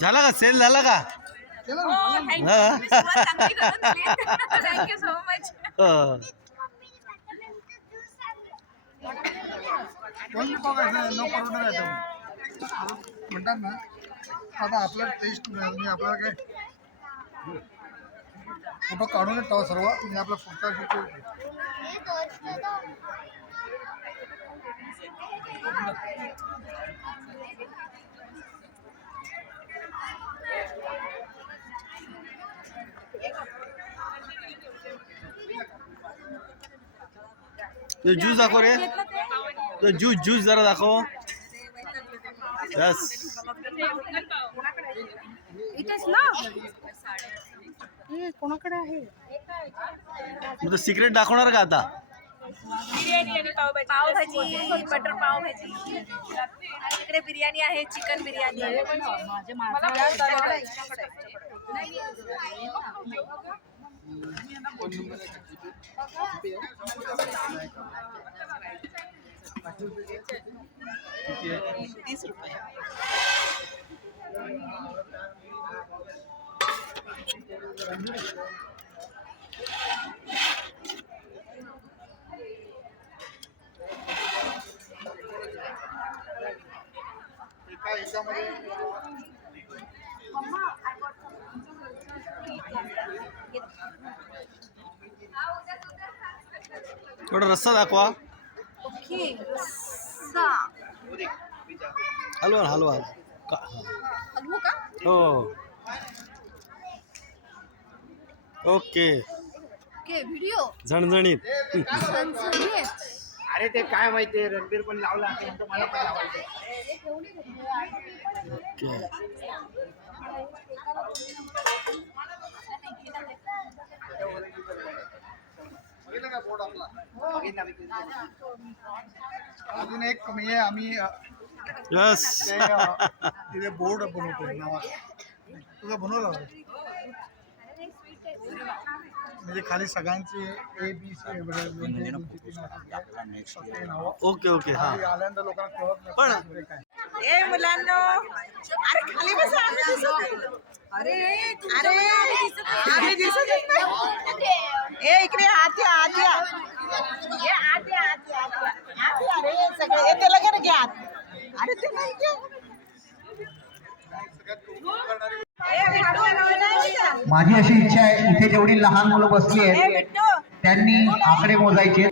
झाला का सेल झाला का? Thank you so much. म्हणतात ना आता आपला टेस्ट मी आपल्याला काय फोटो काढून टाका सर्व मी आपला पुढचा ज्यूस दाखव रे, तो ज्यूस जरा दाखव. यस इथेच ना कोणाकडे आहे? मग सिक्रेट दाखवणार का आता? बिर्याणी आणि पावभाजी, बटर पावभाजी. इकडे बिर्याणी आहे, चिकन बिर्याणी आहे. थोडा रस्सा दाखवा. ओके, रस्सा. हलवा हलवा. हलवू का? हो ओके. ओके, व्हिडिओ झणझणीत. अरे ते काय माहितीये रणबीर पण लावला मला पण लावायचं. अजून एक म्हणजे आम्ही यस तिथे बोर्ड बनवतो नावाचा. तुझं बनवलं म्हणजे खाली सगळ्यांची ABC ओके ओके. हा आल्यानंतर लोकांना कळत पण नाही काय. ए मुलांनो, अरे खाली बसा. अरे आम्ही दिसत नाही. ए इकडे आत या, आत या. ए आत या, आत या, आत या. अरे सगळे ए त्याला घे घ्या. अरे ते नाही घे. माझी अशी इच्छा आहे इथे जेवढी लहान मुलं बसली आहेत त्यांनी आकडे मोजायचे.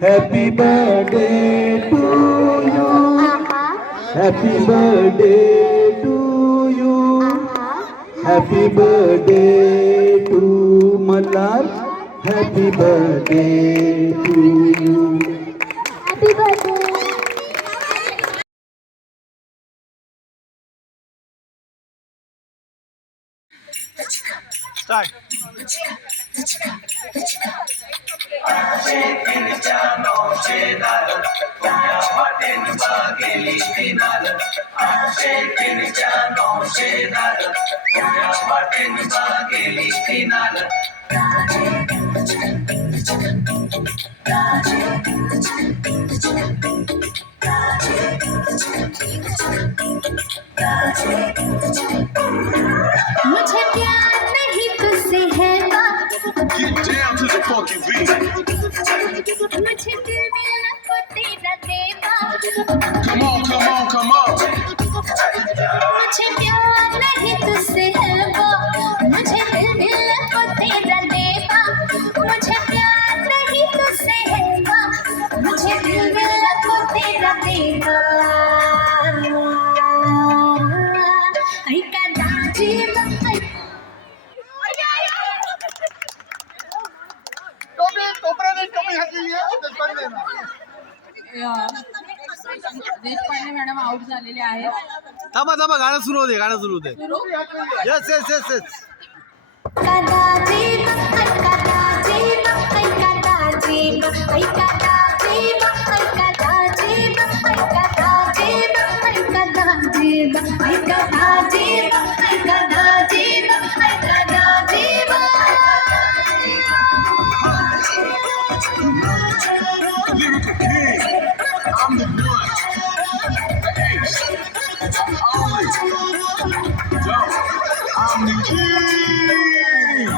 Happy birthday to you. Happy birthday to you. Happy birthday to Mallar. Happy birthday to you. Happy birthday. Start मुझे प्यार नहीं तुझसे है Get down to the funky beat. मुझे दिल मिलना को तेरा देवा Come on, come on, come on. मुझे प्यार नहीं तुझसे है मुझे दिल मिलना को तेरा देवा मुझे प्यार नहीं तुझसे है मुझे दिल मिलना को तेरा देवा ऐका दाजी टोपी घातलेली आहे देशपांडे ना. देशपांडे मॅडम आउट झालेले आहेत. थांबा थांबा गाणं सुरू होते गाणं सुरू होते yes yes yes yes Lyrical king. I'm the one. The ace. Always. Yo, I'm the king.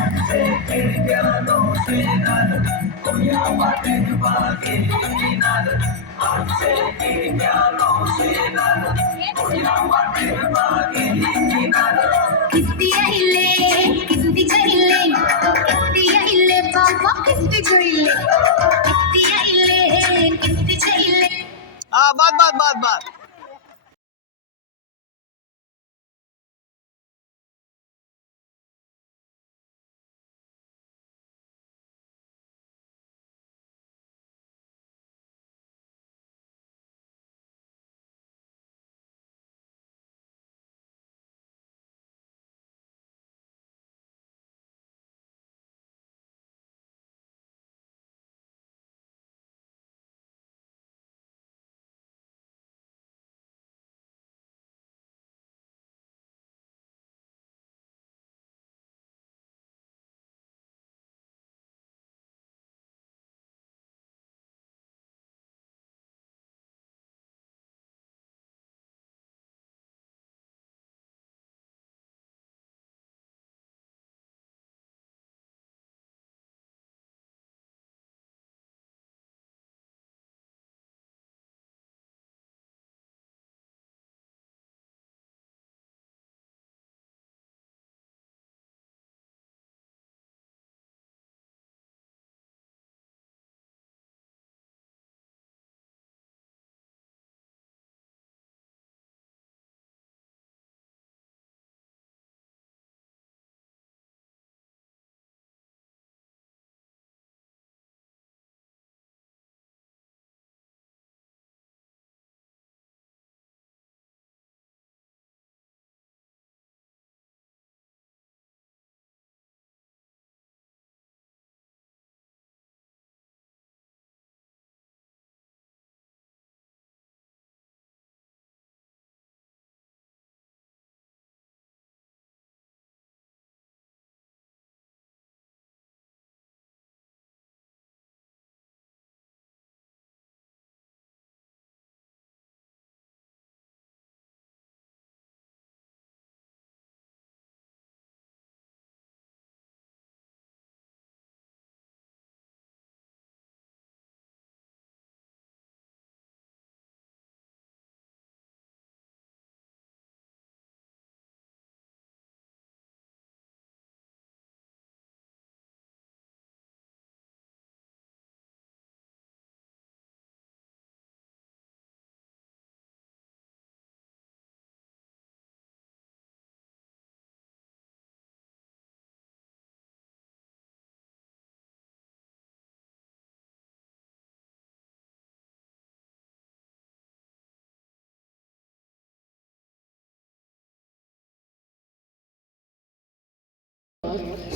किती आहिले किती गहिले किती आहिले बाबा किती गहिले किती आहिले किती गहिले हा बाद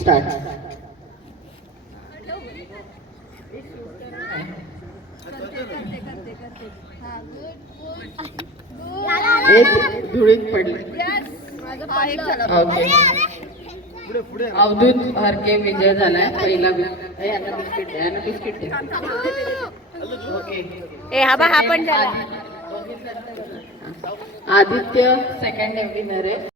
स्टार्ट. एक धुळीत पडली. ओके. अवधूत हरके विजय झालाय. पहिला बिस्किट द्या, बिस्किट द्या. ओके. हा पण झाला. आदित्य सेकंड विनर आहे.